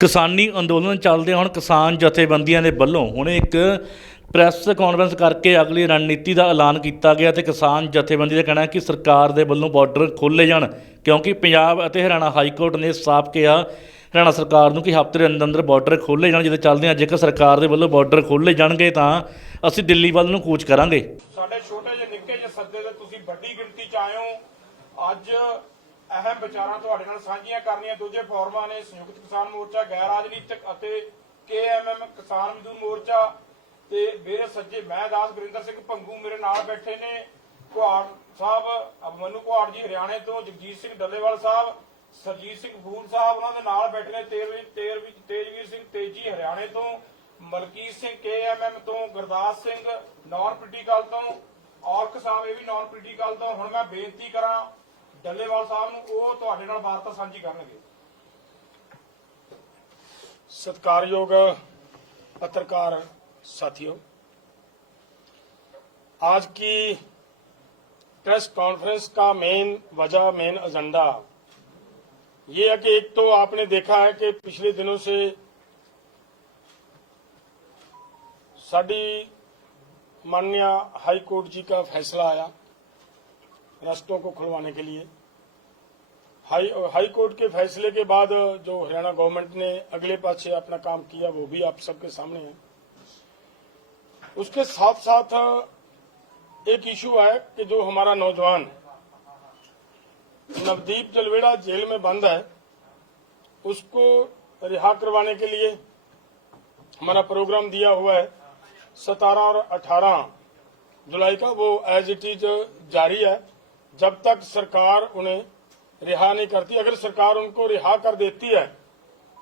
किसानी अंदोलन चलदे हुण किसान जथेबंदियां दे वल्लों हुण एक प्रैस कॉन्फ्रेंस करके अगली रणनीति का ऐलान किया गया तो किसान जथेबंदी का कहना है कि सरकार के वल्लों बॉर्डर खोले जाण क्योंकि पंजाब और हरियाणा हाईकोर्ट ने साफ कहा हरियाणा सरकार नूं कि हफ्ते के अंदर बॉर्डर खोले जाण जिहदे चलदे जेकर सरकार के वल्लों बॉर्डर खोले जाणगे तां असीं दिल्ली वल नूं कूच करांगे। ਸਾਡੇ ਛੋਟੇ ਜਿਹੇ ਨਿੱਕੇ ਜਿਹੇ ਸੱਦੇ ਤੇ ਤੁਸੀਂ ਵੱਡੀ ਗਿਣਤੀ ਚ ਆਏ ਹੋ। ਅੱਜ ਅਹਿਮ ਵਿਚਾਰਾਂ ਤੁਹਾਡੇ ਨਾਲ ਸਾਂਝੀਆਂ ਕਰਨੀਆਂ। ਦੂਜੇ ਫੋਰਮਾਂ ਨੇ ਸੰਯੁਕਤ ਕਿਸਾਨ ਮੋਰਚਾ, ਗੈਰ ਰਾਜਨੀਤਿਕ ਅਤੇ KMM ਕਿਸਾਨ ਮਜ਼ਦੂਰ ਮੋਰਚਾ ਤੇ ਮੇਰੇ ਸੱਜੇ ਮੈਂ ਦਾਸ ਗੁਰਿੰਦਰ ਸਿੰਘ ਭੰਗੂ ਮੇਰੇ ਨਾਲ ਬੈਠੇ ਨੇ। ਕੁਹਾੜ ਸਾਹਿਬ ਅਭਮਨੂ ਕੁਹਾੜ ਜੀ ਹਰਿਆਣੇ ਤੋਂ, ਜਗਜੀਤ ਸਿੰਘ ਡੱਲੇਵਾਲ ਸਾਹਿਬ, ਸਰਜੀਤ ਸਿੰਘ ਫੂਲ ਸਾਹਿਬ ਉਹਨਾਂ ਦੇ ਨਾਲ ਬੈਠੇ ਨੇ, ਤੇਜਵੀਰ ਸਿੰਘ ਤੇਜੀ ਹਰਿਆਣੇ ਤੋਂ, ਮਲਕੀਤ ਸਿੰਘ KMM ਤੋਂ, ਗੁਰਦਾਸ ਸਿੰਘ ਨੌਨ ਪੋਲੀਟੀਕਲ ਤੋਂ, ਔਰਖ ਸਾਹਿਬ ਇਹ ਵੀ ਨੌਨ ਪੋਲੀਟੀਕਲ ਤੋਂ। ਹੁਣ ਮੈਂ ਬੇਨਤੀ ਕਰਾਂ ਡੱਲੇਵਾਲ ਸਾਹਿਬ ਨੂੰ, ਉਹ ਤੁਹਾਡੇ ਨਾਲ ਵਾਰਤਾ ਸਾਂਝੀ ਕਰਨਗੇ। सत्कारयोग पत्रकार साथियों, आज की प्रेस कॉन्फ्रेंस का मेन एजेंडा ये है कि एक तो आपने देखा है कि पिछले दिनों से साडी माननीय हाई कोर्ट जी का फैसला आया रास्तों को खुलवाने के लिए। हाई कोर्ट के फैसले के बाद जो हरियाणा गवर्नमेंट ने अगले पाछे अपना काम किया वो भी आप सबके सामने है। उसके साथ साथ एक इशू है कि जो हमारा नौजवान नवदीप जलवेड़ा जेल में बंद है उसको रिहा करवाने के लिए हमारा प्रोग्राम दिया हुआ है 17 और 18 जुलाई का। वो एज इट इज जारी है जब तक सरकार उन्हें रिहा नहीं करती। अगर सरकार उनको रिहा कर देती है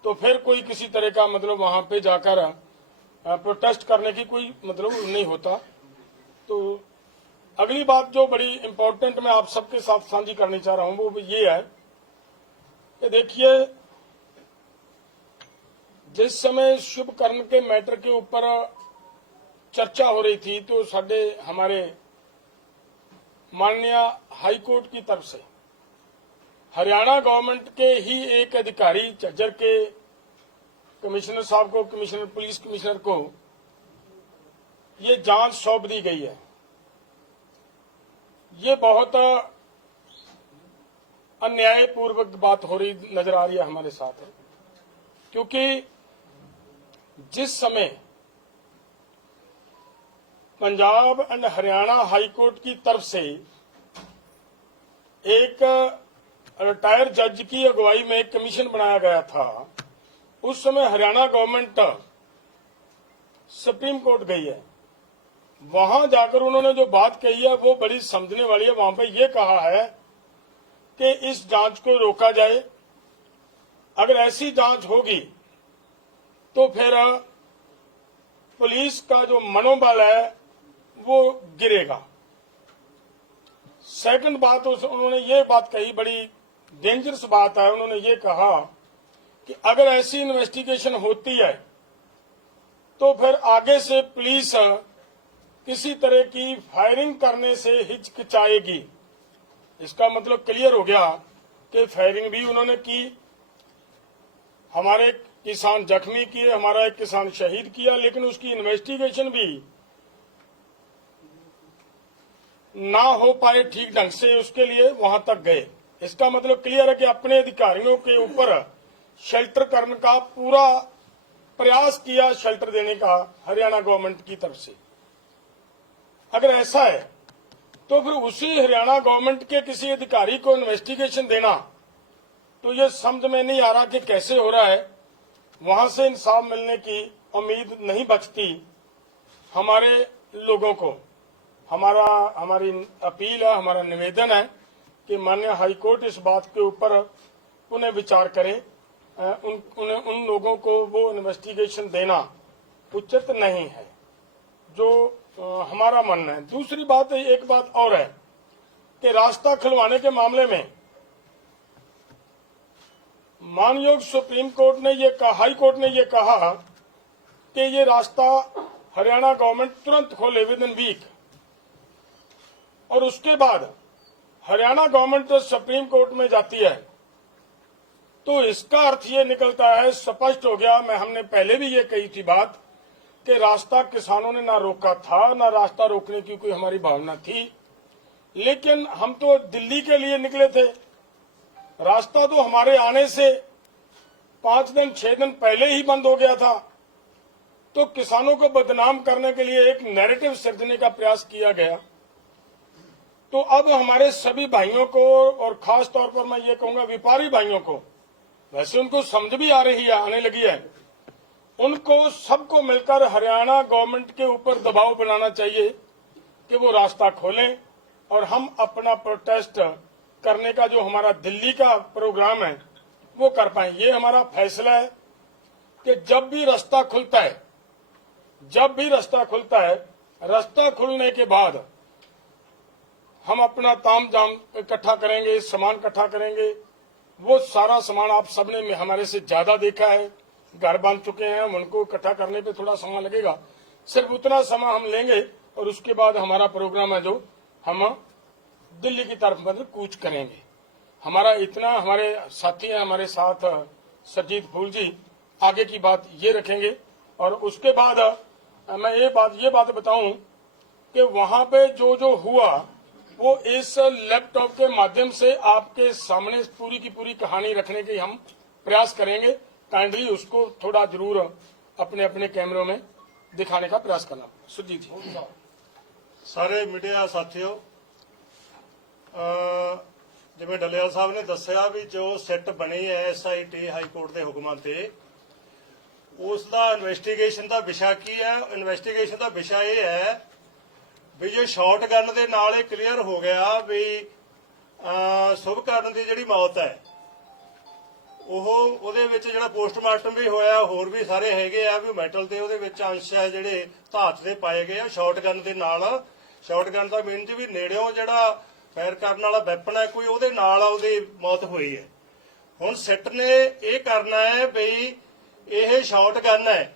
तो फिर कोई किसी तरह का मतलब वहां पे जाकर प्रोटेस्ट करने की कोई मतलब नहीं होता। तो अगली बात जो बड़ी इंपॉर्टेंट मैं आप सबके साथ साझी करनी चाह रहा हूं वो ये है कि देखिए, जिस समय शुभ कर्म के मैटर के ऊपर चर्चा हो रही थी तो हमारे माननीय हाई कोर्ट की तरफ से हरियाणा गवर्नमेंट के ही एक अधिकारी झज्जर के कमिश्नर साहब को, पुलिस कमिश्नर को ये जांच सौंप दी गई है। ये बहुत अन्यायपूर्वक बात हो रही नजर आ रही है हमारे साथ, क्योंकि जिस समय Punjab and Haryana high court की तरफ से एक रिटायर्ड जज की अगुवाई में एक कमीशन बनाया गया था, उस समय हरियाणा गवर्नमेंट सुप्रीम कोर्ट गई है। वहां जाकर उन्होंने जो बात कही है वो बड़ी समझने वाली है। वहां पर यह कहा है कि इस जांच को रोका जाए। अगर ऐसी जांच होगी तो फिर पुलिस का जो मनोबल है वो गिरेगा। सेकंड बात उन्होंने ये बात कही, बड़ी डेंजरस बात है। उन्होंने ये कहा कि अगर ऐसी इन्वेस्टिगेशन होती है तो फिर आगे से पुलिस किसी तरह की फायरिंग करने से हिचकिचाएगी। इसका मतलब क्लियर हो गया कि फायरिंग भी उन्होंने की, हमारे किसान जख्मी किए, हमारा एक किसान शहीद किया, लेकिन उसकी इन्वेस्टिगेशन भी ना हो पाए ठीक ढंग से, उसके लिए वहां तक गए। इसका मतलब क्लियर है कि अपने अधिकारियों के ऊपर शेल्टर करने का पूरा प्रयास किया, शेल्टर देने का हरियाणा गवर्नमेंट की तरफ से। अगर ऐसा है तो फिर उसी हरियाणा गवर्नमेंट के किसी अधिकारी को इन्वेस्टिगेशन देना तो ये समझ में नहीं आ रहा कि कैसे हो रहा है। वहां से इंसाफ मिलने की उम्मीद नहीं बचती हमारे लोगों को। हमारी अपील है, हमारा निवेदन है कि माननीय हाईकोर्ट इस बात के ऊपर पुनः विचार करे। उन लोगों को वो इन्वेस्टिगेशन देना उचित नहीं है, जो हमारा मानना है। दूसरी बात, एक बात और है कि रास्ता खुलवाने के मामले में मानयोग सुप्रीम कोर्ट ने ये कहा, हाई कोर्ट ने ये कहा कि ये रास्ता हरियाणा गवर्नमेंट तुरंत खोले विद इन वीक। और उसके बाद हरियाणा गवर्नमेंट तो सुप्रीम कोर्ट में जाती है तो इसका अर्थ ये निकलता है, स्पष्ट हो गया, मैं हमने पहले भी ये कही थी बात कि रास्ता किसानों ने ना रोका था, ना रास्ता रोकने की कोई हमारी भावना थी, लेकिन हम तो दिल्ली के लिए निकले थे। रास्ता तो हमारे आने से 5 दिन 6 दिन पहले ही बंद हो गया था। तो किसानों को बदनाम करने के लिए एक नैरेटिव सिरदने का प्रयास किया गया। तो अब हमारे सभी भाइयों को, और खास तौर पर मैं ये कहूंगा व्यापारी भाइयों को, वैसे उनको समझ भी आ रही है, आने लगी है, उनको सबको मिलकर हरियाणा गवर्नमेंट के ऊपर दबाव बनाना चाहिए कि वो रास्ता खोलें और हम अपना प्रोटेस्ट करने का जो हमारा दिल्ली का प्रोग्राम है वो कर पाए। ये हमारा फैसला है कि जब भी रास्ता खुलता है, रास्ता खुलने के बाद हम अपना ताम झाम इकट्ठा करेंगे, सामान इकट्ठा करेंगे। वो सारा सामान आप सबने हमारे से ज्यादा देखा है, घर बांध चुके हैं, उनको इकट्ठा करने पे थोड़ा समय लगेगा, सिर्फ उतना समय हम लेंगे और उसके बाद हमारा प्रोग्राम है जो हम दिल्ली की तरफ मतलब कूच करेंगे। हमारा इतना, हमारे साथी हैं हमारे साथ सरजीत फूल जी, आगे की बात ये रखेंगे। और उसके बाद मैं ये बात बताऊं कि वहां पे जो हुआ वो इस लैपटॉप के माध्यम से आपके सामने पूरी की पूरी कहानी रखने की हम प्रयास करेंगे। काइंडली उसको थोड़ा जरूर अपने अपने कैमरों में दिखाने का प्रयास करना। सुरजीत जी। सारे मीडिया साथियों, जिवें डलेवाल साहब ने दस्सिया भी जो सिट बनी है SIT हाई कोर्ट के हुक्मां ते, उसका इन्वेस्टिगेशन का विषय की है। इन्वेस्टिगेशन का विषय ये है भी जो शॉर्ट गन के नाल ये क्लीयर हो गया भी शुभकरण की जिहड़ी मौत है ਉਹਦੇ ਵਿੱਚ ਜਿਹੜਾ ਪੋਸਟਮਾਰਟਮ ਵੀ ਹੋਇਆ, ਹੋਰ ਵੀ ਸਾਰੇ ਹੈਗੇ ਆ ਵੀ ਮੈਟਲ ਦੇ ਉਹਦੇ ਵਿੱਚ ਅੰਸ਼ ਹੈ ਜਿਹੜੇ ਧਾਤ ਦੇ ਪਾਏ ਗਏ ਆ ਸ਼ਾਟਗਨ ਦੇ ਨਾਲ। ਸ਼ਾਟਗਨ ਦਾ ਮੀਨਜ ਵੀ ਨੇੜਿਓਂ ਜਿਹੜਾ ਫਾਇਰ ਕਰਨ ਵਾਲਾ ਵੈਪਨ ਹੈ ਕੋਈ, ਉਹਦੇ ਨਾਲ ਉਹਦੀ ਮੌਤ ਹੋਈ ਹੈ। ਹੁਣ ਸਿੱਟ ਨੇ ਇਹ ਕਰਨਾ ਹੈ ਵੀ ਇਹ ਸ਼ਾਟਗਨ ਹੈ,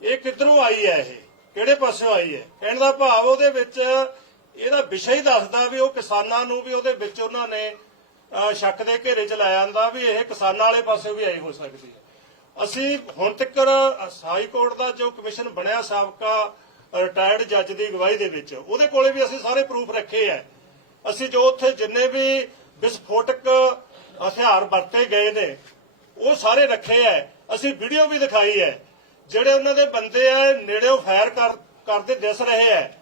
ਇਹ ਕਿੱਧਰੋਂ ਆਈ ਹੈ, ਇਹ ਕਿਹੜੇ ਪਾਸਿਓਂ ਆਈ ਹੈ। ਕਹਿਣ ਦਾ ਭਾਵ ਉਹਦੇ ਵਿੱਚ ਇਹਦਾ ਵਿਸ਼ਾ ਹੀ ਦੱਸਦਾ ਵੀ ਉਹ ਕਿਸਾਨਾਂ ਨੂੰ ਵੀ ਉਹਦੇ ਵਿੱਚ ਉਹਨਾਂ ਨੇ ਸ਼ੱਕ ਦੇ ਘੇਰੇ ਚ ਲੈ ਜਾਂਦਾ ਵੀ ਇਹ ਕਿਸਾਨਾਂ ਵਾਲੇ ਪਾਸੇ ਵੀ ਆਈ ਹੋ ਸਕਦੀ ਹੈ। ਅਸੀਂ ਹੁਣ ਤੱਕ ਹਾਈ ਕੋਰਟ ਦਾ ਜੋ ਕਮਿਸ਼ਨ ਬਣਿਆ ਸਾਬਕਾ ਰਿਟਾਇਰਡ ਜੱਜ ਦੀ ਅਗਵਾਈ ਦੇ ਵਿੱਚ, ਉਹਦੇ ਕੋਲੇ ਵੀ ਅਸੀਂ ਸਾਰੇ ਪ੍ਰੂਫ ਰੱਖੇ ਹੈ। ਅਸੀਂ ਜੋ ਉੱਥੇ ਜਿੰਨੇ ਵੀ ਵਿਸਫੋਟਕ ਹਥਿਆਰ ਵਰਤੇ ਗਏ ਨੇ ਉਹ ਸਾਰੇ ਰੱਖੇ ਹੈ। ਅਸੀਂ ਵੀਡੀਓ ਵੀ ਦਿਖਾਈ ਹੈ, ਜਿਹੜੇ ਉਹਨਾਂ ਦੇ ਬੰਦੇ ਆ ਨੇੜਿਓਂ ਫਾਇਰ ਕਰਦੇ ਦਿਸ ਰਹੇ ਹੈ,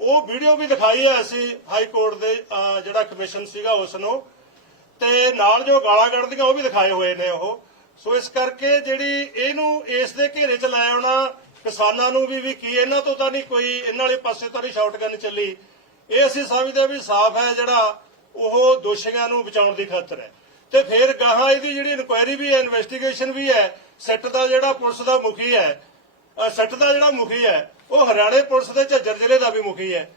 ਉਹ ਵੀਡੀਓ ਵੀ ਦਿਖਾਈ ਹੈ ਅਸੀਂ ਹਾਈ ਕੋਰਟ ਦੇ ਜਿਹੜਾ ਕਮਿਸ਼ਨ ਸੀਗਾ ਉਸ ਨੂੰ, ਤੇ ਨਾਲ ਜੋ ਗਾਲਾਂ ਕੱਢਦੀਆਂ ਉਹ ਵੀ ਦਿਖਾਏ ਹੋਏ ਨੇ ਉਹ। ਸੋ ਇਸ ਕਰਕੇ ਜਿਹੜੀ ਇਹਨੂੰ ਇਸ ਦੇ ਘੇਰੇ 'ਚ ਲੈ ਆਉਣਾ ਕਿਸਾਨਾਂ ਨੂੰ ਵੀ ਕੀ ਇਹਨਾਂ ਤੋਂ ਤਾਂ ਨਹੀਂ ਕੋਈ, ਇਹਨਾਂ ਵਾਲੇ ਪਾਸੇ ਤਾਂ ਨਹੀਂ ਸ਼ਾਟਗਨ ਚੱਲੀ, ਇਹ ਅਸੀਂ ਸਮਝਦੇ ਵੀ ਸਾਫ਼ ਹੈ ਜਿਹੜਾ ਉਹ ਦੋਸ਼ੀਆਂ ਨੂੰ ਬਚਾਉਣ ਦੀ ਖਾਤਰ ਹੈ। ਤੇ ਫਿਰ ਗਾਹਾਂ ਇਹਦੀ ਜਿਹੜੀ ਇਨਕੁਆਇਰੀ ਵੀ ਹੈ, ਇਨਵੈਸਟੀਗੇਸ਼ਨ ਵੀ ਹੈ। ਸਿੱਟ ਦਾ ਜਿਹੜਾ ਪੁਲਿਸ ਦਾ ਮੁਖੀ ਹੈ, ਸਿੱਟ ਦਾ ਜਿਹੜਾ ਮੁਖੀ ਹੈ ਉਹ ਹਰਿਆਣੇ ਪੁਲਿਸ ਦੇ ਝੱਜਰ ਜ਼ਿਲ੍ਹੇ ਦਾ ਵੀ ਮੁਖੀ ਹੈ।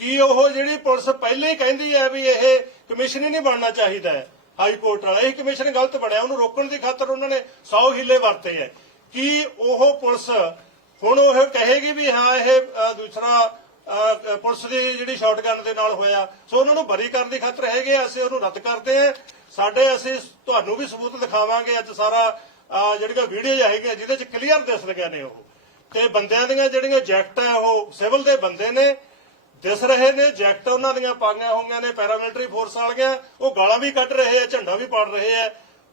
ਕੀ ਉਹ ਜਿਹੜੀ ਪੁਲਿਸ ਪਹਿਲੇ ਹੀ ਕਹਿੰਦੀ ਹੈ ਵੀ ਇਹ ਕਮਿਸ਼ਨ ਹੀ ਨਹੀਂ ਬਣਨਾ ਚਾਹੀਦਾ ਹੈ ਹਾਈ ਕੋਰਟ ਵਾਲਾ, ਇਹ ਕਮਿਸ਼ਨ ਗਲਤ ਬਣਿਆ, ਉਹਨੂੰ ਰੋਕਣ ਦੀ ਖਾਤਰ ਉਹਨਾਂ ਨੇ 100 ਹੀਲੇ ਵਰਤੇ ਹੈ। ਕੀ ਉਹ ਪੁਲਿਸ ਹੁਣ ਉਹ ਕਹੇਗੀ ਵੀ ਹਾਂ ਇਹ ਦੂਸਰਾ ਪੁਲਿਸ ਦੀ ਜਿਹੜੀ ਸ਼ਾਟਗਨ ਦੇ ਨਾਲ ਹੋਇਆ, ਸੋ ਉਹਨਾਂ ਨੂੰ ਬਰੀ ਕਰਨ ਦੀ ਖਾਤਰ ਹੈਗੇ, ਅਸੀਂ ਉਹਨੂੰ ਰੱਦ ਕਰਦੇ ਹਾਂ। ਸਾਡੇ ਅਸੀਂ ਤੁਹਾਨੂੰ ਵੀ ਸਬੂਤ ਦਿਖਾਵਾਂਗੇ ਅੱਜ ਸਾਰਾ ਜਿਹੜੀਆਂ ਵੀਡੀਓ ਹੈਗੀਆਂ ਜਿਹਦੇ ਚ ਕਲੀਅਰ ਦਿਸਦੀਆਂ ਨੇ ਉਹ, ਤੇ ਬੰਦਿਆਂ ਦੀਆਂ ਜਿਹੜੀਆਂ ਜੈਕਟ ਹੈ ਉਹ ਸਿਵਲ ਦੇ ਬੰਦੇ ਨੇ ਦਿਸ ਰਹੇ ਨੇ, ਜੈਕਟ ਉਹਨਾਂ ਦੀਆਂ ਪਾਈਆਂ ਹੋਈਆਂ ਨੇ ਪੈਰਾਮਿਲਟਰੀ ਫੋਰਸ ਵਾਲੀਆਂ, ਉਹ ਗਾਲਾਂ ਵੀ ਕੱਢ ਰਹੇ ਆ, ਝੰਡਾ ਵੀ ਪਾੜ ਰਹੇ ਆ।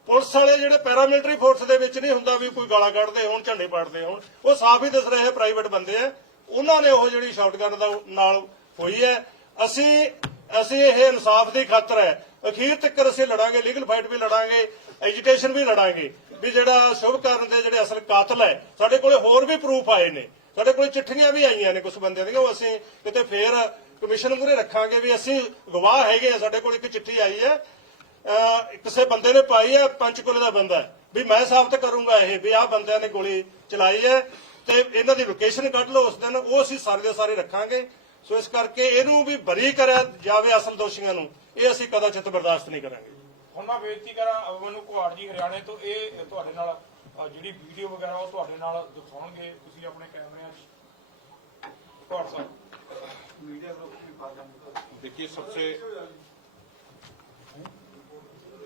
ਪੁਲਿਸ ਵਾਲੇ ਜਿਹੜੇ ਪੈਰਾਮਿਲਟਰੀ ਫੋਰਸ ਦੇ ਵਿੱਚ ਨਹੀਂ ਹੁੰਦਾ ਵੀ ਕੋਈ ਗਾਲਾਂ ਕੱਢਦੇ ਹੋਣ, ਝੰਡੇ ਪਾੜਦੇ ਹੋਣ, ਉਹ ਸਾਫ਼ ਹੀ ਦਿਸ ਰਹੇ ਪ੍ਰਾਈਵੇਟ ਬੰਦੇ ਆ, ਉਹਨਾਂ ਨੇ ਉਹ ਜਿਹੜੀ ਸ਼ਾਟਗਨ ਦਾ ਨਾਲ ਹੋਈ ਹੈ। ਅਸੀਂ ਇਹ ਇਨਸਾਫ ਦੀ ਖਾਤਰ ਹੈ, ਅਖੀਰ ਤੱਕ ਅਸੀਂ ਲੜਾਂਗੇ, ਲੀਗਲ ਫਾਈਟ ਵੀ ਲੜਾਂਗੇ, ਐਜੀਟੇਸ਼ਨ ਵੀ ਲੜਾਂਗੇ ਵੀ ਜਿਹੜਾ ਸ਼ੁਭਕਰਨ ਦੇ ਜਿਹੜੇ ਅਸਲ ਕਾਤਲ ਹੈ। ਸਾਡੇ ਕੋਲੇ ਹੋਰ ਵੀ ਪ੍ਰੂਫ ਆਏ ਨੇ, ਸਾਡੇ ਕੋਲ ਚਿੱਠੀਆਂ ਵੀ ਆਈਆਂ ਨੇ ਕੁਝ ਬੰਦਿਆਂ ਦੀਆਂ, ਉਹ ਅਸੀਂ ਕਿਤੇ ਫੇਰ ਕਮਿਸ਼ਨ ਮੂਹਰੇ ਰੱਖਾਂਗੇ ਵੀ ਅਸੀਂ ਗਵਾਹ ਹੈਗੇ ਆ। ਸਾਡੇ ਕੋਲ ਇੱਕ ਚਿੱਠੀ ਆਈ ਹੈ, ਕਿਸੇ ਬੰਦੇ ਨੇ ਪਾਈ ਹੈ, ਪੰਚਕੂਲੇ ਦਾ ਬੰਦਾ ਵੀ ਮੈਂ ਸਾਬਤ ਕਰੂੰਗਾ ਇਹ ਵੀ ਆਹ ਬੰਦਿਆਂ ਨੇ ਗੋਲੀ ਚਲਾਈ ਹੈ, ਤੇ ਇਹਨਾਂ ਦੀ ਲੋਕੇਸ਼ਨ ਕੱਢ ਲਓ ਉਸ ਦਿਨ, ਉਹ ਅਸੀਂ ਸਾਰੇ ਦੇ ਸਾਰੇ ਰੱਖਾਂਗੇ। ਸੋ ਇਸ ਕਰਕੇ ਇਹਨੂੰ ਵੀ ਬਰੀ ਕਰਿਆ ਜਾਵੇ ਅਸਲ ਦੋਸ਼ੀਆਂ ਨੂੰ, ਇਹ ਅਸੀਂ ਕਦਾਚਿਤ ਬਰਦਾਸ਼ਤ ਨਹੀਂ ਕਰਾਂਗੇ। ਹੁਣ ਮੈਂ ਬੇਨਤੀ ਕਰਾਂ ਮੈਨੂੰ ਕੁਹਾੜ ਜੀ ਹਰਿਆਣੇ ਤੋਂ, ਇਹ ਤੁਹਾਡੇ ਨਾਲ ਜਿਹੜੀ ਵੀਡੀਓ ਵਗੈਰਾ ਉਹ ਤੁਹਾਡੇ ਨਾਲ ਦਿਖਾਉਣਗੇ, ਤੁਸੀਂ ਆਪਣੇ ਕੈਮਰਿਆਂ 'ਚ। ਕੁਹਾੜ ਸਾਹਿਬ मीडिया देखिए सबसे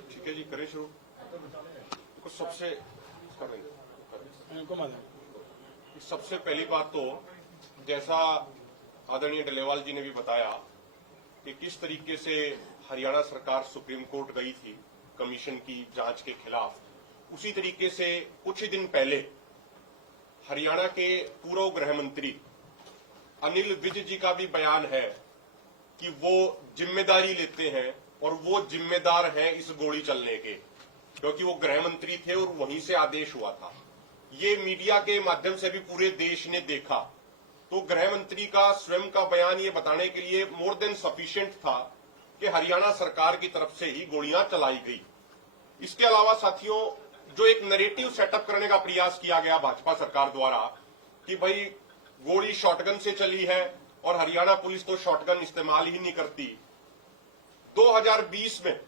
ठीक है जी, करें शुरू। कुछ सबसे इनको मालूम। सबसे पहली बात तो जैसा आदरणीय डलेवाल जी ने भी बताया कि किस तरीके से हरियाणा सरकार सुप्रीम कोर्ट गई थी कमीशन की जांच के खिलाफ, उसी तरीके से कुछ ही दिन पहले हरियाणा के पूर्व गृह मंत्री अनिल विज जी का भी बयान है कि वो जिम्मेदारी लेते हैं और वो जिम्मेदार हैं इस गोली चलने के, क्योंकि वो गृह मंत्री थे और वहीं से आदेश हुआ था। ये मीडिया के माध्यम से भी पूरे देश ने देखा, तो गृह मंत्री का स्वयं का बयान ये बताने के लिए मोर देन सफिशिएंट था कि हरियाणा सरकार की तरफ से ही गोलियां चलाई गई। इसके अलावा साथियों, जो एक नैरेटिव सेटअप करने का प्रयास किया गया भाजपा सरकार द्वारा कि भाई गोली शॉटगन से चली है और हरियाणा पुलिस तो शॉटगन इस्तेमाल ही नहीं करती। 2020 में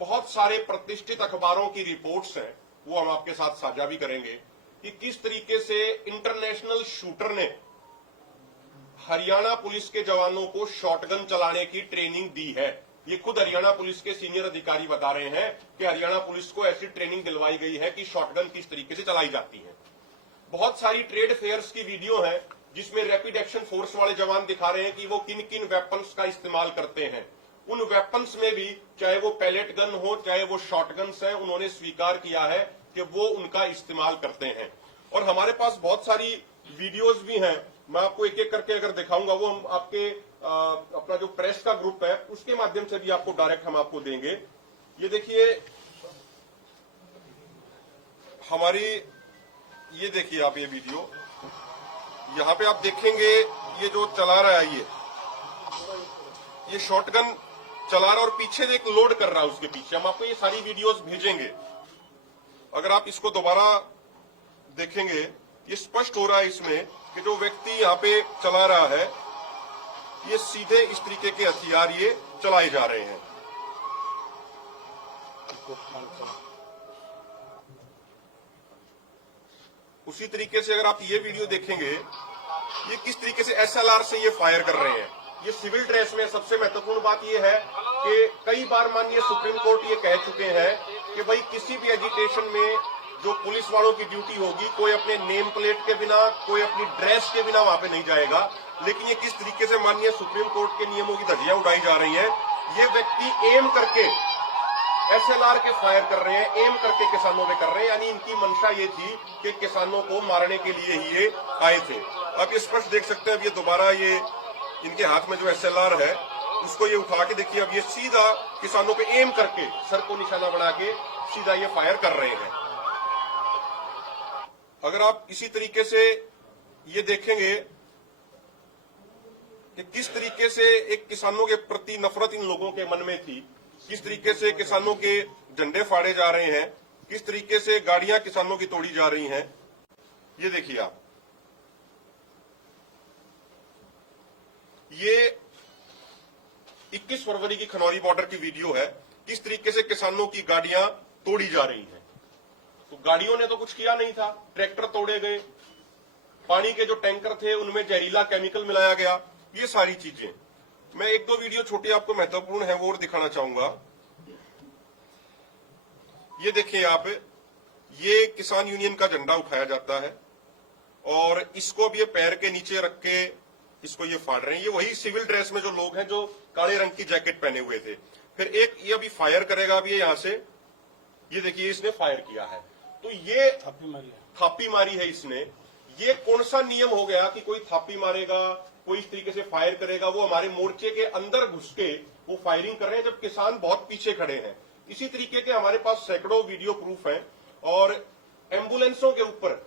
बहुत सारे प्रतिष्ठित अखबारों की रिपोर्ट्स हैं, वो हम आपके साथ साझा भी करेंगे कि किस तरीके से इंटरनेशनल शूटर ने हरियाणा पुलिस के जवानों को शॉटगन चलाने की ट्रेनिंग दी है। ये खुद हरियाणा पुलिस के सीनियर अधिकारी बता रहे हैं कि हरियाणा पुलिस को ऐसी ट्रेनिंग दिलवाई गई है कि शॉटगन किस तरीके से चलाई जाती है। बहुत सारी ट्रेड फेयर्स की वीडियो है जिसमें रैपिड एक्शन फोर्स वाले जवान दिखा रहे हैं कि वो किन किन वेपन्स का इस्तेमाल करते हैं। उन वेपन्स में भी चाहे वो पैलेट गन हो चाहे वो शॉटगन्स है, उन्होंने स्वीकार किया है कि वो उनका इस्तेमाल करते हैं। और हमारे पास बहुत सारी वीडियोज भी हैं, मैं आपको एक एक करके अगर दिखाऊंगा, वो हम आपके अपना जो प्रेस का ग्रुप है उसके माध्यम से भी आपको डायरेक्ट हम आपको देंगे। ये देखिए हमारी, ये देखिए आप ये वीडियो, यहां पे आप देखेंगे ये जो चला रहा है ये शॉटगन चला रहा है और पीछे एक लोड कर रहा है उसके पीछे। हम आपको ये सारी वीडियोस भेजेंगे, अगर आप इसको दोबारा देखेंगे ये स्पष्ट हो रहा है इसमें कि जो व्यक्ति यहाँ पे चला रहा है ये सीधे इस तरीके के हथियार ये चलाए जा रहे हैं। उसी तरीके से अगर आप ये वीडियो देखेंगे, ये किस तरीके से एसएलआर से ये फायर कर रहे हैं। ये सिविल ड्रेस में सबसे महत्वपूर्ण बात ये है कि कई बार माननीय सुप्रीम कोर्ट ये कह चुके हैं कि भाई किसी भी एजिटेशन में जो पुलिस वालों की ड्यूटी होगी, कोई अपने नेम प्लेट के बिना, कोई अपनी ड्रेस के बिना वहां पे नहीं जाएगा। लेकिन ये किस तरीके से माननीय सुप्रीम कोर्ट के नियमों की धज्जियां उड़ाई जा रही हैं। ये व्यक्ति एम करके एसएलआर के फायर कर रहे हैं, एम करके किसानों पे कर रहे हैं, यानी इनकी मंशा ये थी कि किसानों को मारने के लिए ही ये आए थे। अब ये स्पष्ट देख सकते हैं, अब ये दोबारा ये इनके हाथ में जो एसएलआर है उसको ये उठा के देखिए, अब ये सीधा किसानों पे एम करके सर को निशाना बना के सीधा ये फायर कर रहे हैं। अगर आप इसी तरीके से ये देखेंगे कि किस तरीके से एक किसानों के प्रति नफरत इन लोगों के मन में थी, किस तरीके से किसानों के झंडे फाड़े जा रहे हैं, किस तरीके से गाड़ियां किसानों की तोड़ी जा रही हैं, ये देखिए आप। ये 21 फरवरी की खनौरी बॉर्डर की वीडियो है, किस तरीके से किसानों की गाड़ियां तोड़ी जा रही हैं। तो गाड़ियों ने तो कुछ किया नहीं था, ट्रैक्टर तोड़े गए, पानी के जो टैंकर थे उनमें जहरीला केमिकल मिलाया गया, ये सारी चीजें। मैं एक दो वीडियो छोटी आपको महत्वपूर्ण है वो और दिखाना चाहूंगा। ये देखिए आप, ये किसान यूनियन का झंडा उठाया जाता है और इसको अब ये पैर के नीचे रख के इसको ये फाड़ रहे हैं। ये वही सिविल ड्रेस में जो लोग हैं जो काले रंग की जैकेट पहने हुए थे। फिर एक ये अभी फायर करेगा, अभी यहां से ये देखिए इसने फायर किया है, तो ये थापी मारी है इसने। ये कौन सा नियम हो गया कि कोई थापी मारेगा, कोई इस तरीके से फायर करेगा? वो हमारे मोर्चे के अंदर घुस के वो फायरिंग कर रहे हैं जब किसान बहुत पीछे खड़े हैं। इसी तरीके के हमारे पास सैकड़ों वीडियो प्रूफ हैं। और एम्बुलेंसों के ऊपर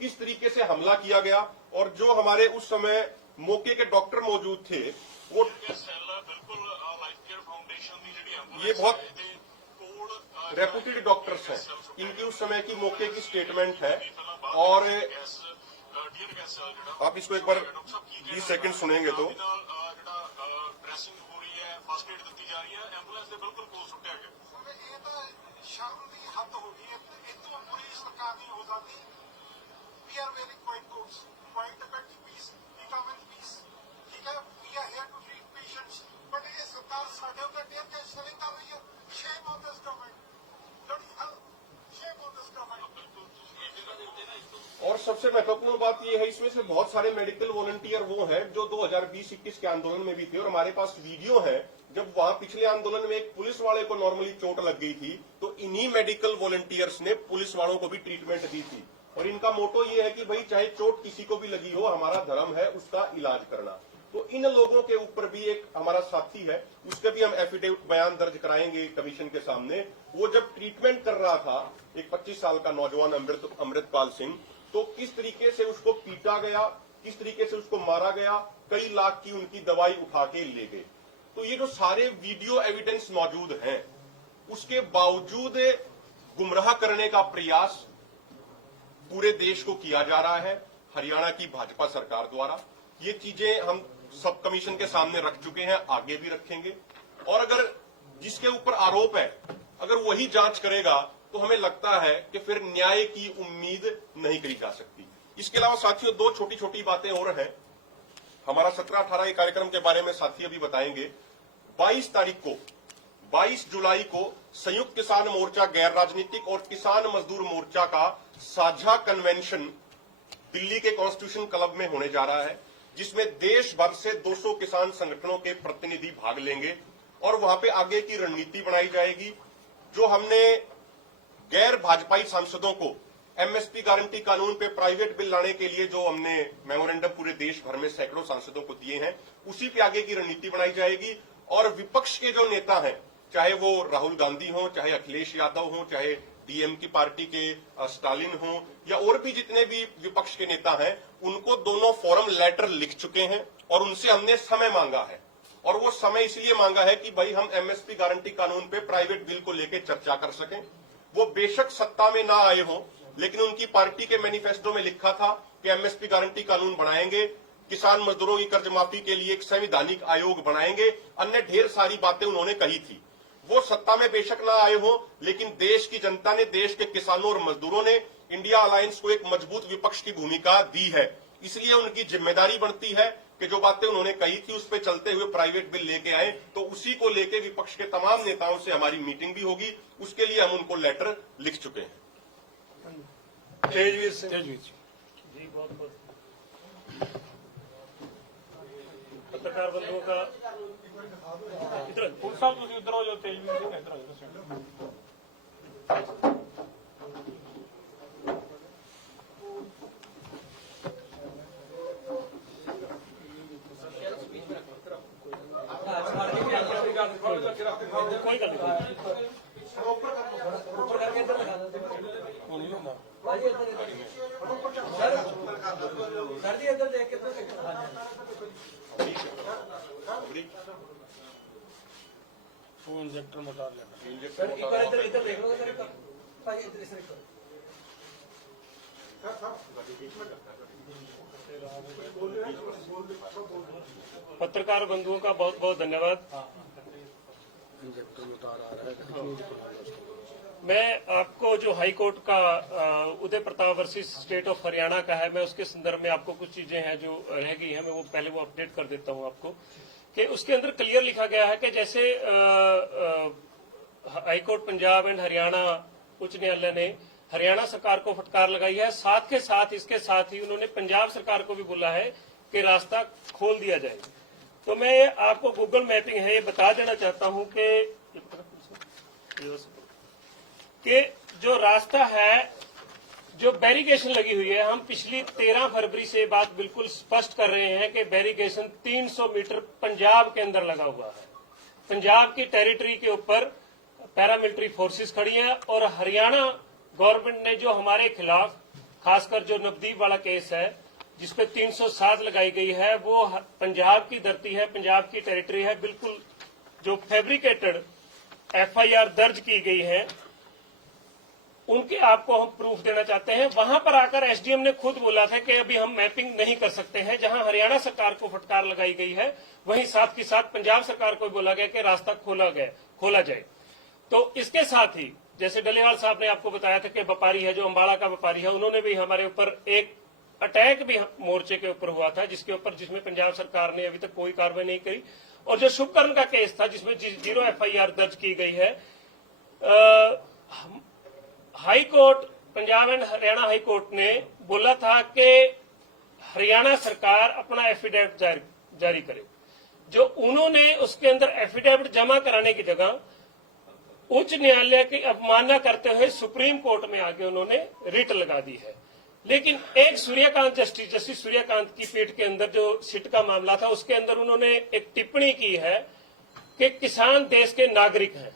इस तरीके से हमला किया गया और जो हमारे उस समय मौके के डॉक्टर मौजूद थे वो, ये बहुत रेपुटेड डॉक्टर्स हैं, इनकी उस समय की मौके की स्टेटमेंट है। और आप इसको एक बार 20 सेकंड सुनेंगे तो सरकार साढ़े ढेर कैश सेलिंग कर रही है। Shame on this government. और सबसे महत्वपूर्ण बात यह है, इसमें से बहुत सारे मेडिकल वॉलंटियर वो हैं जो 2020-21 के आंदोलन में भी थे, और हमारे पास वीडियो है जब वहां पिछले आंदोलन में एक पुलिस वाले को नॉर्मली चोट लग गई थी तो इन्हीं मेडिकल वॉलंटियर्स ने पुलिस वालों को भी ट्रीटमेंट दी थी। और इनका मोटो ये है कि भाई चाहे चोट किसी को भी लगी हो, हमारा धर्म है उसका इलाज करना। तो इन लोगों के ऊपर भी एक हमारा साथी है, उसके भी हम एफिडेविट बयान दर्ज कराएंगे कमीशन के सामने। वो जब ट्रीटमेंट कर रहा था, एक 25 साल का नौजवान अमृतपाल सिंह, तो किस तरीके से उसको पीटा गया, किस तरीके से उसको मारा गया, कई लाख की उनकी दवाई उठा के ले गए। तो ये जो सारे वीडियो एविडेंस मौजूद हैं, उसके बावजूद गुमराह करने का प्रयास पूरे देश को किया जा रहा है हरियाणा की भाजपा सरकार द्वारा। ये चीजें हम सब कमीशन के सामने रख चुके हैं, आगे भी रखेंगे। और अगर जिसके ऊपर आरोप है अगर वही जांच करेगा तो हमें लगता है कि फिर न्याय की उम्मीद नहीं करी जा सकती। इसके अलावा साथियों, दो छोटी छोटी बातें और हैं। हमारा 17-18 के कार्यक्रम के बारे में साथी अभी बताएंगे। 22 जुलाई को संयुक्त किसान मोर्चा, गैर राजनीतिक और किसान मजदूर मोर्चा का साझा कन्वेंशन दिल्ली के कॉन्स्टिट्यूशन क्लब में होने जा रहा है, जिसमें देश भर से 200 किसान संगठनों के प्रतिनिधि भाग लेंगे और वहां पे आगे की रणनीति बनाई जाएगी। जो हमने गैर भाजपाई सांसदों को एमएसपी गारंटी कानून पे प्राइवेट बिल लाने के लिए जो हमने मेमोरेंडम पूरे देश भर में सैकड़ों सांसदों को दिए हैं, उसी पे आगे की रणनीति बनाई जाएगी। और विपक्ष के जो नेता हैं, चाहे वो राहुल गांधी हो, चाहे अखिलेश यादव हो, चाहे डीएम की पार्टी के स्टालिन हो, या और भी जितने भी विपक्ष के नेता हैं, उनको दोनों फोरम लेटर लिख चुके हैं और उनसे हमने समय मांगा है। और वो समय इसलिए मांगा है कि भाई हम एमएसपी गारंटी कानून पे प्राइवेट बिल को लेकर चर्चा कर सकें। वो बेशक सत्ता में ना आए हों, लेकिन उनकी पार्टी के मैनिफेस्टो में लिखा था कि एमएसपी गारंटी कानून बनाएंगे, किसान मजदूरों की कर्ज माफी के लिए एक संवैधानिक आयोग बनाएंगे, अन्य ढेर सारी बातें उन्होंने कही थी। वो सत्ता में बेशक ना आए हो, लेकिन देश की जनता ने, देश के किसानों और मजदूरों ने इंडिया अलायंस को एक मजबूत विपक्ष की भूमिका दी है। इसलिए उनकी जिम्मेदारी बनती है कि जो बातें उन्होंने कही थी उस पर चलते हुए प्राइवेट बिल लेके आए। तो उसी को लेके विपक्ष के तमाम नेताओं से हमारी मीटिंग भी होगी, उसके लिए हम उनको लेटर लिख चुके हैं। तेजवीर सिंह जी, बहुत बहुत पत्रकार बंधुओं का इधर पुलिस साहब तुम इधर हो जाओ, तेजवीर सिंह इधर हो कोई गल नहीं। सर जी इधर देख के तो इंजेक्टर मटा लेना। सर एक बार इधर देख लो सर, भाई इधर से पत्रकार बंधुओं का बहुत बहुत धन्यवाद। मैं आपको जो हाई कोर्ट का Uday Pratap versus state of Haryana का है, मैं उसके संदर्भ में आपको कुछ चीजें हैं जो रह गई हैं, मैं वो पहले वो अपडेट कर देता हूं आपको कि उसके अंदर क्लियर लिखा गया है कि जैसे high court Punjab and Haryana उच्च न्यायालय ने हरियाणा सरकार को फटकार लगाई है, साथ के साथ इसके साथ ही उन्होंने पंजाब सरकार को भी बोला है कि रास्ता खोल दिया जाए। तो मैं आपको गूगल मैपिंग है ये बता देना चाहता हूं कि जो रास्ता है, जो बैरिकेशन लगी हुई है, हम पिछली 13 फरवरी से बात बिल्कुल स्पष्ट कर रहे हैं कि बैरिकेशन 300 मीटर पंजाब के अंदर लगा हुआ है। पंजाब की टेरिटरी के ऊपर पैरामिलिट्री फोर्सेस खड़ी हैं और हरियाणा गवर्नमेंट ने जो हमारे खिलाफ, खासकर जो नवदीप वाला केस है जिसपे 307 लगाई गई है, वो पंजाब की धरती है, पंजाब की टेरिटरी है। बिल्कुल जो फैब्रिकेटेड एफआईआर दर्ज की गई है उनके आपको हम प्रूफ देना चाहते हैं। वहां पर आकर एसडीएम ने खुद बोला था कि अभी हम मैपिंग नहीं कर सकते हैं। जहां हरियाणा सरकार को फटकार लगाई गई है, वहीं साथ के साथ पंजाब सरकार को बोला गया कि रास्ता खोला जाए। तो इसके साथ ही जैसे डलेवाल साहब ने आपको बताया था कि व्यापारी है, जो अंबाला का व्यापारी है, उन्होंने भी हमारे ऊपर एक अटैक भी मोर्चे के ऊपर हुआ था, जिसमें पंजाब सरकार ने अभी तक कोई कार्रवाई नहीं करी। और जो शुभकर्ण का केस था जिसमें 0 एफआईआर दर्ज की गई है, high court, Punjab and Haryana high court ने बोला था कि हरियाणा सरकार अपना एफिडेविट जारी करे। जो उन्होंने उसके अंदर एफिडेविट जमा कराने की जगह उच्च न्यायालय की अवमानना करते हुए सुप्रीम कोर्ट में आके उन्होंने रिट लगा दी है। लेकिन एक जस्टिस सूर्यकांत की पीठ के अंदर जो सिट का मामला था, उसके अंदर उन्होंने एक टिप्पणी की है कि किसान देश के नागरिक हैं।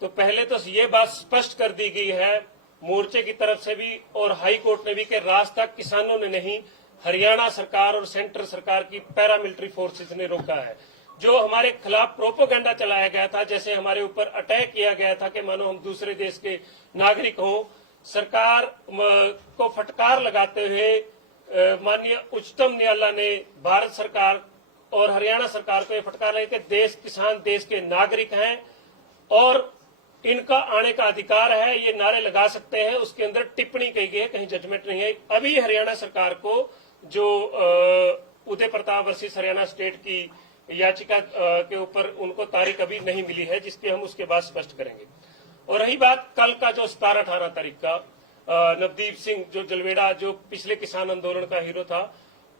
तो पहले तो ये बात स्पष्ट कर दी गई है मोर्चे की तरफ से भी और हाई कोर्ट ने भी कि रास्ता किसानों ने नहीं, हरियाणा सरकार और सेंट्रल सरकार की पैरामिलिट्री फोर्सेस ने रोका है। जो हमारे खिलाफ प्रोपोगंडा चलाया गया था, जैसे हमारे ऊपर अटैक किया गया था कि मानो हम दूसरे देश के नागरिक हों, सरकार को फटकार लगाते हुए माननीय उच्चतम न्यायालय ने भारत सरकार और हरियाणा सरकार को ये फटकार लगा कि देश किसान देश के नागरिक हैं और इनका आने का अधिकार है, ये नारे लगा सकते हैं। उसके अंदर टिप्पणी कही गई है, कहीं जजमेंट नहीं है। अभी हरियाणा सरकार को जो उदय प्रताप वर्सेस हरियाणा स्टेट की याचिका के ऊपर उनको तारीख अभी नहीं मिली है, जिसके हम उसके बाद स्पष्ट करेंगे। और रही बात कल का जो 17-18 तारीख का, नवदीप सिंह जो जलवेड़ा जो पिछले किसान आंदोलन का हीरो था,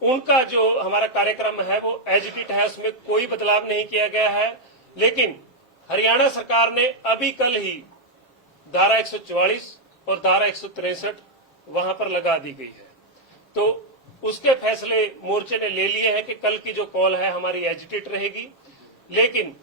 उनका जो हमारा कार्यक्रम है वो एज इट इट है, उसमें कोई बदलाव नहीं किया गया है। लेकिन हरियाणा सरकार ने अभी कल ही धारा 144 और धारा 163 वहां पर लगा दी गई है। तो उसके फैसले मोर्चे ने ले लिए हैं कि कल की जो कॉल है हमारी एजिटेट रहेगी। लेकिन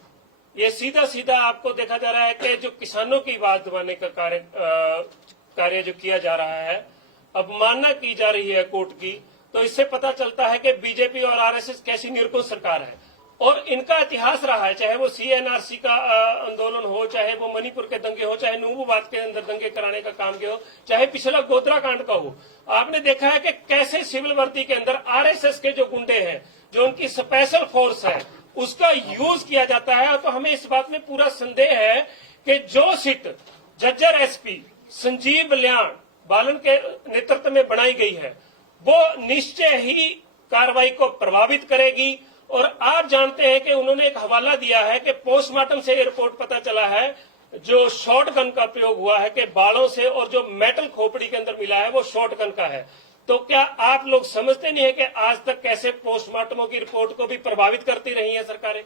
ये सीधा सीधा आपको देखा जा रहा है कि जो किसानों की बात दबाने का कार्य जो किया जा रहा है, अवमानना की जा रही है कोर्ट की, तो इससे पता चलता है कि बीजेपी और आरएसएस कैसी निरंकुश सरकार है। और इनका इतिहास रहा है, चाहे वो सीएनआरसी का आंदोलन हो, चाहे वो मणिपुर के दंगे हो, चाहे नूबूबाद के अंदर दंगे कराने का काम किया हो, चाहे पिछला गोधरा कांड का हो। आपने देखा है कि कैसे सिविल वर्दी के अंदर आरएसएस के जो गुंडे हैं, जो उनकी स्पेशल फोर्स है, उसका यूज किया जाता है। तो हमें इस बात में पूरा संदेह है कि जो सीट जज्जर एसपी संजीव बलियाण बालन के नेतृत्व में बनाई गई है, वो निश्चय ही कार्रवाई को प्रभावित करेगी। और आप जानते हैं कि उन्होंने एक हवाला दिया है कि पोस्टमार्टम से ये रिपोर्ट पता चला है, जो शॉर्ट गन का प्रयोग हुआ है कि बालों से, और जो मेटल खोपड़ी के अंदर मिला है वो शॉर्ट गन का है। तो क्या आप लोग समझते नहीं है कि आज तक कैसे पोस्टमार्टमों की रिपोर्ट को भी प्रभावित करती रही है सरकारें?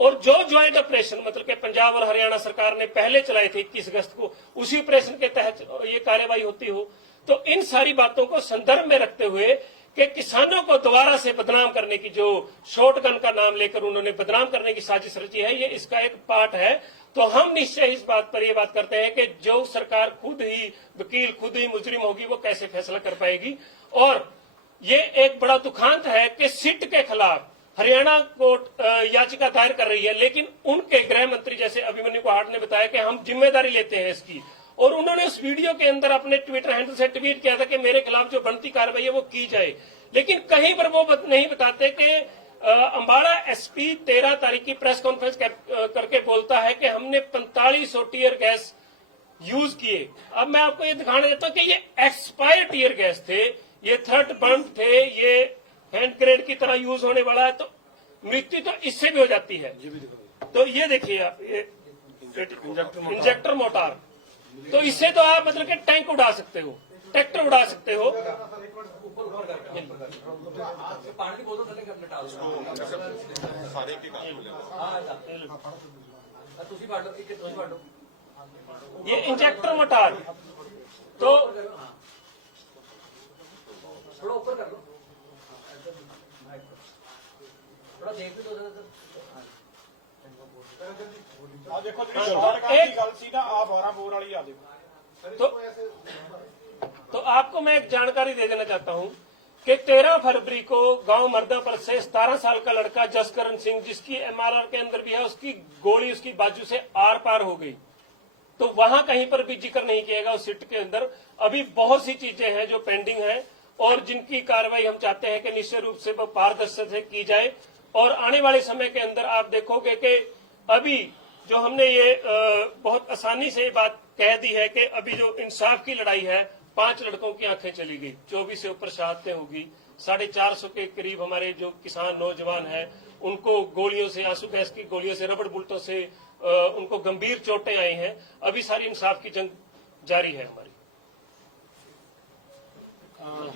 और जो ज्वाइंट ऑपरेशन मतलब कि पंजाब और हरियाणा सरकार ने पहले चलाई थी 21 अगस्त को, उसी ऑपरेशन के तहत ये कार्यवाही होती हो। तो इन सारी बातों को संदर्भ में रखते हुए कि किसानों को दोबारा से बदनाम करने की, जो शॉटगन का नाम लेकर उन्होंने बदनाम करने की साजिश रची है, ये इसका एक पार्ट है। तो हम निश्चय इस बात पर ये बात करते हैं कि जो सरकार खुद ही वकील, खुद ही मुजरिम होगी, वो कैसे फैसला कर पाएगी। और ये एक बड़ा दुखांत है कि सिट के खिलाफ हरियाणा कोर्ट याचिका दायर कर रही है, लेकिन उनके गृह मंत्री जैसे अभिमन्यु कुहाड़ ने बताया कि हम जिम्मेदारी लेते हैं इसकी। और उन्होंने उस वीडियो के अंदर अपने ट्विटर हैंडल से ट्वीट किया था कि मेरे खिलाफ जो बनती कार्रवाई है वो की जाए। लेकिन कहीं पर वो नहीं बताते कि अंबाला एसपी 13 तारीख की प्रेस कॉन्फ्रेंस करके बोलता है कि हमने 4500 टीयर गैस यूज किए। अब मैं आपको ये दिखाने देता हूँ कि ये एक्सपायर्ड टीयर गैस थे, ये थर्ड बम्प थे, ये हैंड ग्रेनेड की तरह यूज होने वाला है। तो मृत्यु तो इससे भी हो जाती है। तो ये देखिए आप, ये इंजेक्टर मोटार, तो इससे तो आप मतलब कि टैंक उड़ा सकते हो, ट्रैक्टर उड़ा सकते हो। पानी की बोतल थले कर लटा दो सारे के काम ਤੁਸੀਂ ਬਾਟੋ ਇੱਕ ਤੁਸੀਂ ਬਾਟੋ ये इंजेक्टर मोटार, तो थोड़ा ऊपर कर लो, थोड़ा देख भी दो ਆ ਦੇਖੋ ਜਿਹੜੀ ਸ਼ਾਰਟਕਟ ਦੀ ਗੱਲ ਸੀ ਨਾ, ਆ 12 ਬੋਰ ਵਾਲੀ ਆ ਦੇਖੋ। तो आपको मैं एक जानकारी दे देना चाहता हूं कि 13 फरवरी को गांव मर्दापुर से 17 साल का लड़का जसकरण सिंह, जिसकी एमआरआर के अंदर भी है, उसकी गोली उसकी बाजू से आर पार हो गई। तो वहां कहीं पर भी जिक्र नहीं किया गया उस सिट के अंदर। अभी बहुत सी चीजें हैं जो पेंडिंग है और जिनकी कार्रवाई हम चाहते हैं कि निश्चित रूप से वो पारदर्शिता से की जाए। और आने वाले समय के अंदर आप देखोगे कि अभी जो हमने ये बहुत आसानी से ये बात कह दी है कि अभी जो इंसाफ की लड़ाई है, 5 लड़कों की आंखें चली गई, 24 से ऊपर शहादतें होगी, 450 के करीब हमारे जो किसान नौजवान हैं उनको गोलियों से, आंसू गैस की गोलियों से, रबड़ बुलेटों से उनको गंभीर चोटें आई हैं। अभी सारी इंसाफ की जंग जारी है हमारी।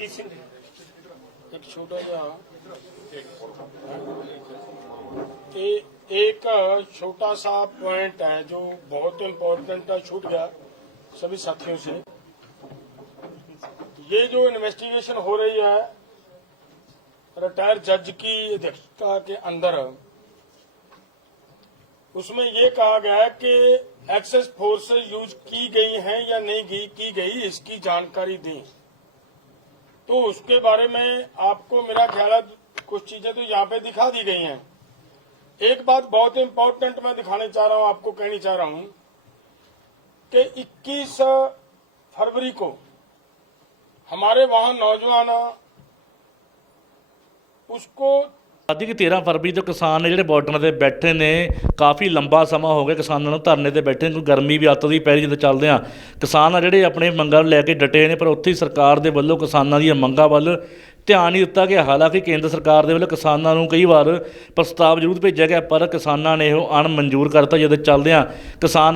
इसी एक छोटा सा एक छोटा सा पॉइंट है जो बहुत इम्पोर्टेंट है, छूट गया सभी साथियों से। ये जो इन्वेस्टिगेशन हो रही है रिटायर्ड जज की अध्यक्षता के अंदर, उसमें ये कहा गया है कि एक्सेस फोर्स यूज की गई है या नहीं की गई, इसकी जानकारी दें। तो उसके बारे में आपको मेरा ख्याल है कुछ चीजें तो यहाँ पे दिखा दी गई हैं। एक बात बहुत इंपॉर्टेंट मैं दिखाने चाह रहा हूँ, आपको कहनी चाह रहा हूँ कि 21 फरवरी को हमारे वहां नौजवान उसको ਆਦੀ ਕਿ 13 ਫਰਵਰੀ ਤੋਂ ਕਿਸਾਨ ਨੇ ਜਿਹੜੇ ਬਾਰਡਰਾਂ ਤੇ ਬੈਠੇ ਨੇ, ਕਾਫੀ ਲੰਬਾ ਸਮਾਂ ਹੋ ਗਿਆ ਕਿਸਾਨਾਂ ਨੂੰ ਧਰਨੇ ਤੇ ਬੈਠੇ ਨੂੰ। ਗਰਮੀ ਵੀ ਅੱਤ ਦੀ ਪੈ ਰਹੀ, ਜਦੋਂ ਚੱਲਦੇ ਆ ਕਿਸਾਨ ਆ ਜਿਹੜੇ ਆਪਣੇ ਮੰਗਾਂ ਨੂੰ ਲੈ ਕੇ ਡਟੇ ਨੇ, ਪਰ ਉੱਥੇ ਹੀ ਸਰਕਾਰ ਦੇ ਵੱਲੋਂ ਕਿਸਾਨਾਂ ਦੀਆਂ ਮੰਗਾਂ ਵੱਲ ਧਿਆਨ ਨਹੀਂ ਦਿੱਤਾ ਗਿਆ। ਹਾਲਾਂਕਿ ਕੇਂਦਰ ਸਰਕਾਰ ਦੇ ਵੱਲੋਂ ਕਿਸਾਨਾਂ ਨੂੰ ਕਈ ਵਾਰ ਪ੍ਰਸਤਾਵ ਜ਼ਰੂਰ ਭੇਜਿਆ ਗਿਆ, ਪਰ ਕਿਸਾਨਾਂ ਨੇ ਉਹ ਅਣਮਨਜ਼ੂਰ ਕਰਤਾ। ਜਦੋਂ ਚੱਲਦੇ ਆ ਕਿਸਾਨ